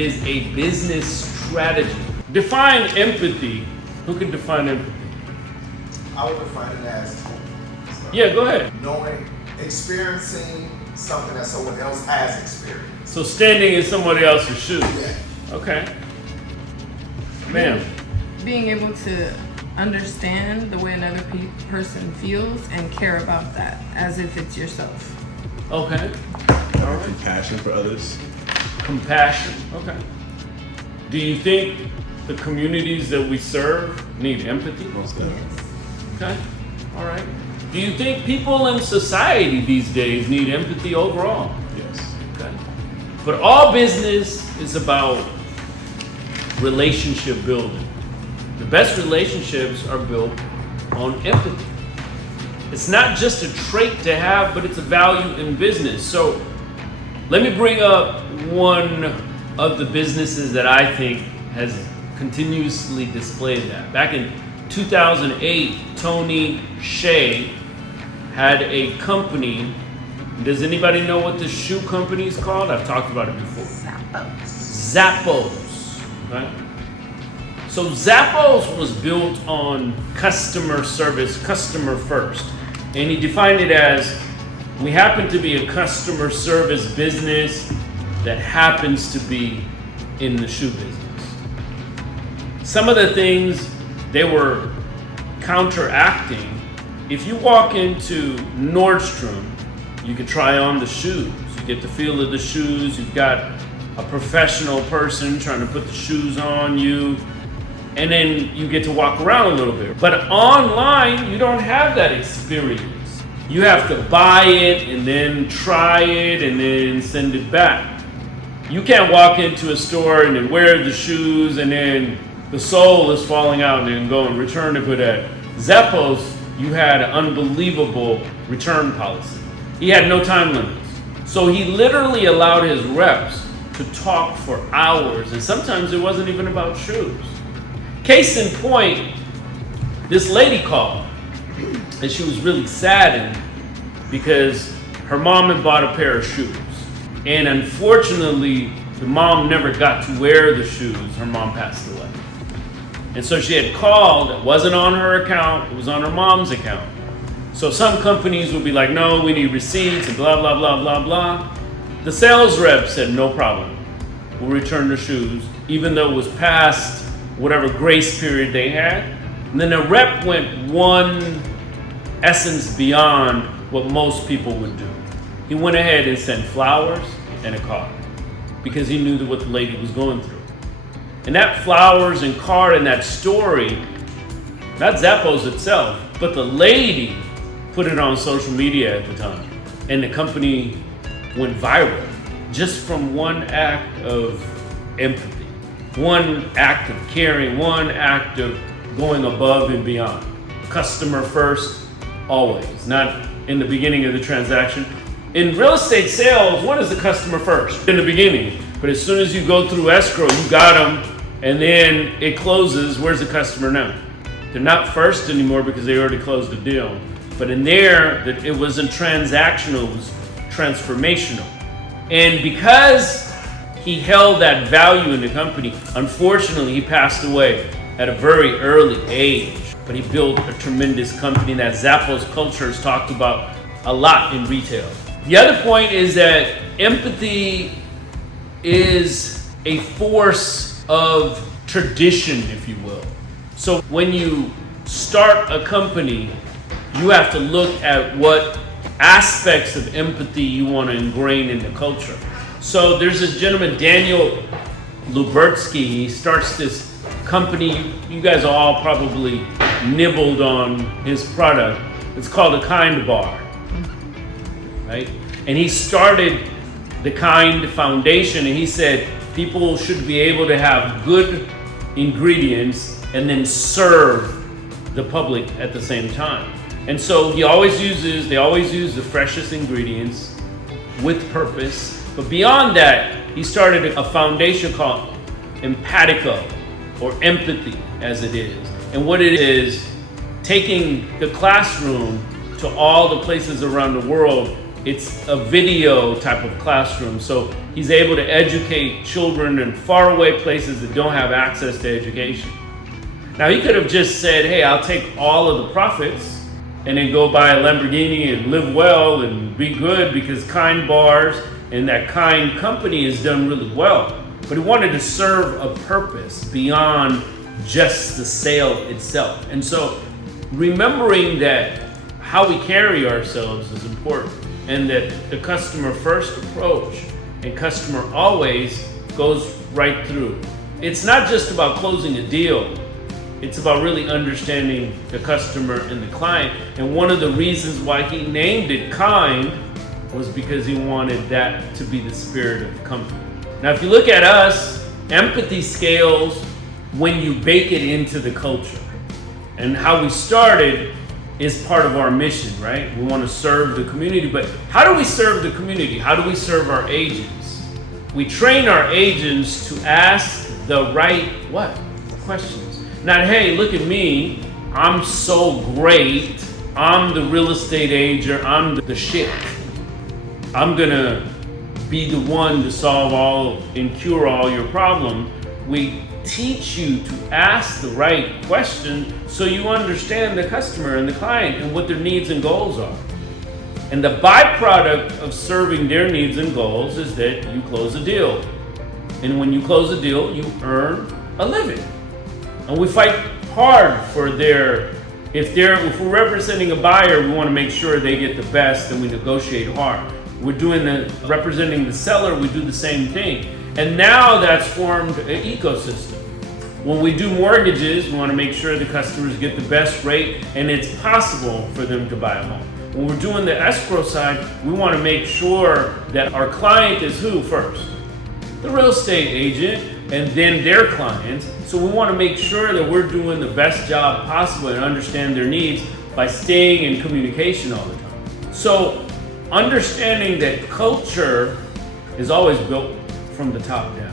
is a business strategy. Define empathy. Who can define empathy? I would define it as Yeah, go ahead. knowing, experiencing something that someone else has experienced. So standing in somebody else's shoes. Yeah. Okay. Ma'am. Being able to understand the way another person feels and care about that as if it's yourself. Okay. Compassion for others. Compassion. Okay. Do you think the communities that we serve need empathy? Most definitely. Okay. All right. Do you think people in society these days need empathy overall? Yes. Okay. But all business is about relationship building. The best relationships are built on empathy. It's not just a trait to have, but it's a value in business. So let me bring up one of the businesses that I think has continuously displayed that. Back in 2008, Tony Hsieh had a company. Does anybody know what the shoe company is called? I've talked about it before. Zappos. Right? So Zappos was built on customer service, customer first. And he defined it as, we happen to be a customer service business that happens to be in the shoe business. Some of the things they were counteracting, if you walk into Nordstrom, you can try on the shoes. You get the feel of the shoes. You've got a professional person trying to put the shoes on you. And then you get to walk around a little bit. But online, you don't have that experience. You have to buy it and then try it and then send it back. You can't walk into a store and then wear the shoes and then the sole is falling out and then go and return it. But at Zappos, you had an unbelievable return policy. He had no time limits. So he literally allowed his reps to talk for hours, and sometimes it wasn't even about shoes. Case in point, this lady called, and she was really saddened because her mom had bought a pair of shoes. And unfortunately, the mom never got to wear the shoes. Her mom passed away. And so she had called, it wasn't on her account, it was on her mom's account. So some companies would be like, no, we need receipts and blah, blah, blah, blah, blah. The sales rep said, no problem, we'll return the shoes, even though it was past whatever grace period they had. And then the rep went one essence beyond what most people would do. He went ahead and sent flowers and a card because he knew what the lady was going through. And that flowers and card and that story, not Zappos itself, but the lady put it on social media at the time. And the company went viral just from one act of empathy, one act of caring, one act of going above and beyond. Customer first, always, not in the beginning of the transaction. In real estate sales, what is the customer first? In the beginning, but as soon as you go through escrow, you got them, and then it closes, where's the customer now? They're not first anymore because they already closed the deal. But in there, it wasn't transactional, it was transformational. And because he held that value in the company, unfortunately, he passed away at a very early age. But he built a tremendous company that Zappos culture is talked about a lot in retail. The other point is that empathy is a force of tradition, if you will. So when you start a company, you have to look at what aspects of empathy you want to ingrain in the culture. So there's this gentleman, Daniel Lubertsky. He starts this company. You guys all probably nibbled on his product. It's called the Kind Bar, right? And he started the Kind Foundation, and he said people should be able to have good ingredients and then serve the public at the same time. And so they always use the freshest ingredients with purpose. But beyond that, he started a foundation called Empathico, or empathy as it is. And what it is, taking the classroom to all the places around the world It's a video type of classroom. So he's able to educate children in faraway places that don't have access to education. Now he could have just said, hey, I'll take all of the profits and then go buy a Lamborghini and live well and be good because Kind Bars and that Kind company has done really well. But he wanted to serve a purpose beyond just the sale itself. And so remembering that how we carry ourselves is important, and that the customer first approach and customer always goes right through. It's not just about closing a deal. It's about really understanding the customer and the client. And one of the reasons why he named it Kind was because he wanted that to be the spirit of the company. Now, if you look at us, empathy scales when you bake it into the culture. And how we started is part of our mission, right? We want to serve the community, but how do we serve the community? How do we serve our agents? We train our agents to ask the right what? Questions. Not, hey, look at me, I'm so great, I'm the real estate agent, I'm the shit. I'm gonna be the one to solve all and cure all your problems. We teach you to ask the right question so you understand the customer and the client and what their needs and goals are. And the byproduct of serving their needs and goals is that you close a deal. And when you close a deal, you earn a living. And we fight hard for if we're representing a buyer, we want to make sure they get the best, and we negotiate hard. Representing the seller, we do the same thing. And now that's formed an ecosystem. When we do mortgages, we want to make sure the customers get the best rate and it's possible for them to buy a home. When we're doing the escrow side, we want to make sure that our client is who first? The real estate agent, and then their clients. So we want to make sure that we're doing the best job possible and understand their needs by staying in communication all the time. So understanding that culture is always built from the top down.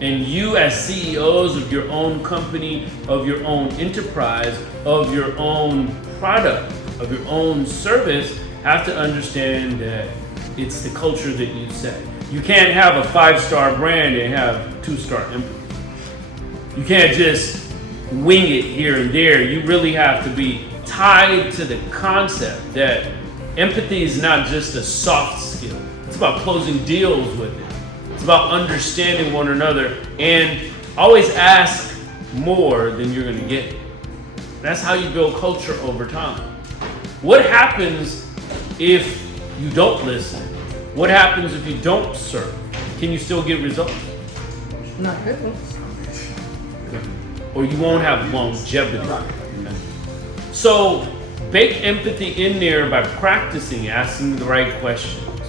And you as CEOs of your own company, of your own enterprise, of your own product, of your own service, have to understand that it's the culture that you set. You can't have a 5-star brand and have 2-star empathy. You can't just wing it here and there. You really have to be tied to the concept that empathy is not just a soft skill. It's about closing deals with it. It's about understanding one another and always ask more than you're going to get. That's how you build culture over time. What happens if you don't listen? What happens if you don't serve? Can you still get results? Not good ones. Or you won't have longevity. So bake empathy in there by practicing asking the right questions,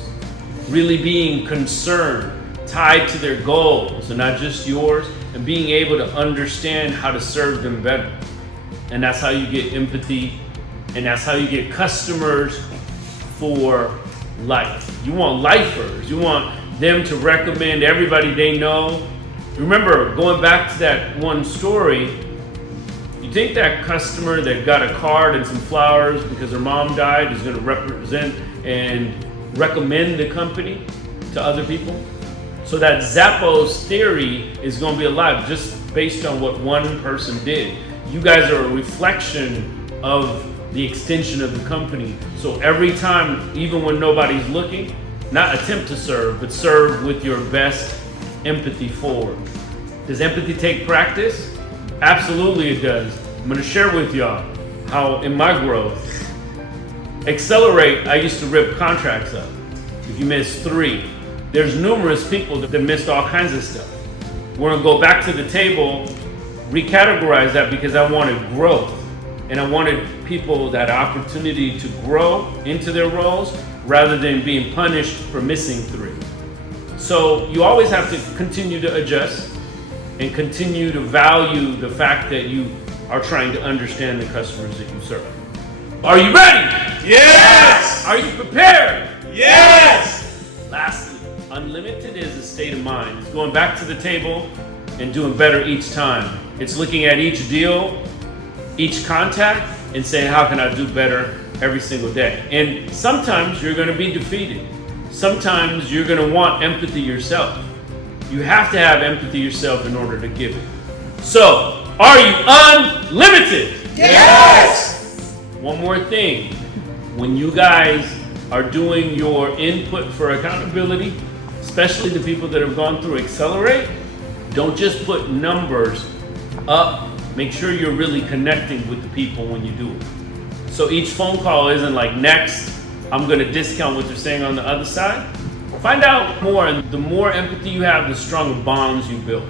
really being concerned, tied to their goals and not just yours, and being able to understand how to serve them better. And that's how you get empathy, and that's how you get customers for life. You want lifers. You want them to recommend everybody they know. Remember, going back to that one story, you think that customer that got a card and some flowers because her mom died is going to represent and recommend the company to other people? So that Zappos theory is going to be alive just based on what one person did. You guys are a reflection of the extension of the company. So every time, even when nobody's looking, not attempt to serve, but serve with your best empathy forward. Does empathy take practice? Absolutely it does. I'm going to share with y'all how in my growth, Accelerate, I used to rip contracts up. If you miss 3, there's numerous people that missed all kinds of stuff. We're gonna go back to the table, recategorize that because I wanted growth. And I wanted people that opportunity to grow into their roles rather than being punished for missing 3. So you always have to continue to adjust and continue to value the fact that you are trying to understand the customers that you serve. Are you ready? Yes! Are you prepared? Yes! Lastly, unlimited is a state of mind. It's going back to the table and doing better each time. It's looking at each deal, each contact, and saying, how can I do better every single day. And sometimes you're going to be defeated. Sometimes you're going to want empathy yourself. You have to have empathy yourself in order to give it. So, are you unlimited? Yes! One more thing. When you guys are doing your input for accountability, especially the people that have gone through Accelerate, don't just put numbers up. Make sure you're really connecting with the people when you do it. So each phone call isn't like, next, I'm going to discount what they're saying on the other side. Find out more, and the more empathy you have, the stronger bonds you build.